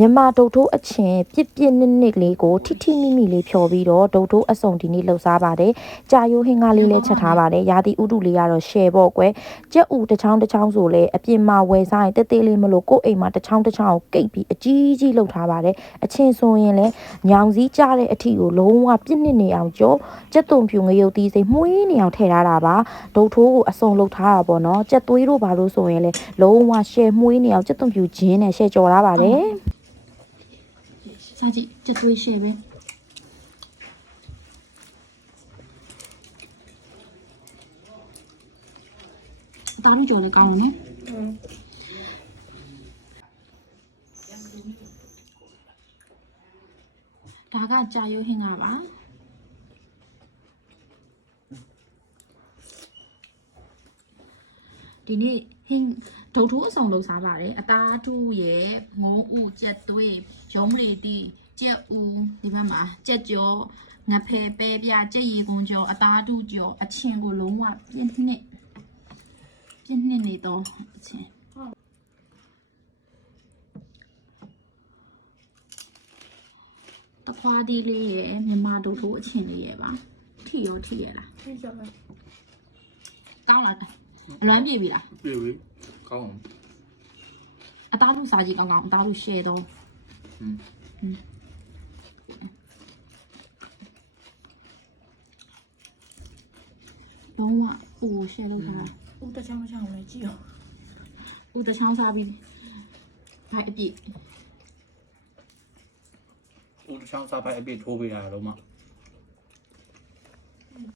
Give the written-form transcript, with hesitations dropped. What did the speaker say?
မြန်မာဒုတ်ထိုးအချင်းပြစ်ပြစ်နစ်နစ်လေးကိုထိထိမိမိလေးဖြော်ပြီးတော့ဒုတ်ထိုးအစုံဒီနေ့လှုပ်ရှားပါတယ်ကြာယိုဟင်းကားလေးလည်းချက်ထားပါတယ်ရာသီဥတုလေးကတော့ share ပေါ့ကွယ်ကြက်ဥတစ်ချောင်းတစ်ချောင်းဆိုလဲအပြင်မှာဝယ်စားရင်တဲတဲလေးမလို့ကိုယ့်အိမ်မှာတစ်ချောင်းတစ်ချောင်းကိုကိတ်ပြီးအကြီးကြီးလှုပ်ထားပါတယ်အချင်းဆိုရင်လည်းညောင်စည်းကြတဲ့အထီကိုလုံးဝပြစ်နစ်နေအောင်ကြောကြက်သွန်ဖြူငရုတ်သီးစိမ့်မှုေးနေအောင်ထည့်ထားတာပါဒုတ်ထိုးကိုအစုံလှုပ်ထားတာပေါ့နော်ကြက်သွေးတို့ဘာလို့ဆိုရင်လဲလုံးဝ share မှုေးနေအောင်ကြက်သွန်ဖြူဂျင်းနဲ့ share ကြော်ထားပါတယ်စားကြည့်ကြက်သွေး share ပဲတားလို့ကြော်လည်းကောင်းတယ်နော်ဒါကကြာရိုးဟင်းကပါဒီနေ့ဟင်းဒုတ်ထိုးအစုံလုပ်စားပါတယ်အသားထုရဲ့ငုံဥကြက်သွေးရုံးမလီတီကြက်ဥဒီဘက်မှာကြက်ကြောငဖယ်ပဲပြကြက်ရီကုန်းကြောအသားထုကြောအချင်းကိုလုံးဝပြင်းနှစ်နေတော့အချင်းတခွားဒီလေးရဲ့မြန်မာဒုတ်ထိုးအချင်းလေးရဲ့ပါထီရလားထီကြပါကောင်းလားအလွမ်းပြေပြီလားပြေပြီကောင်းအသားထုစားကြည့်ကောင်းအသားထု share တော့လုံးဝပူ share လုပ်ထားဦးတချောင်းလည်းကြည့်အောင်ဦးတချောင်းစားပြီးဘာအပြည့်ဦးတစ်ချောင်းစားဖိုက်အပြည့်ထိုးပေးတာတော့မှ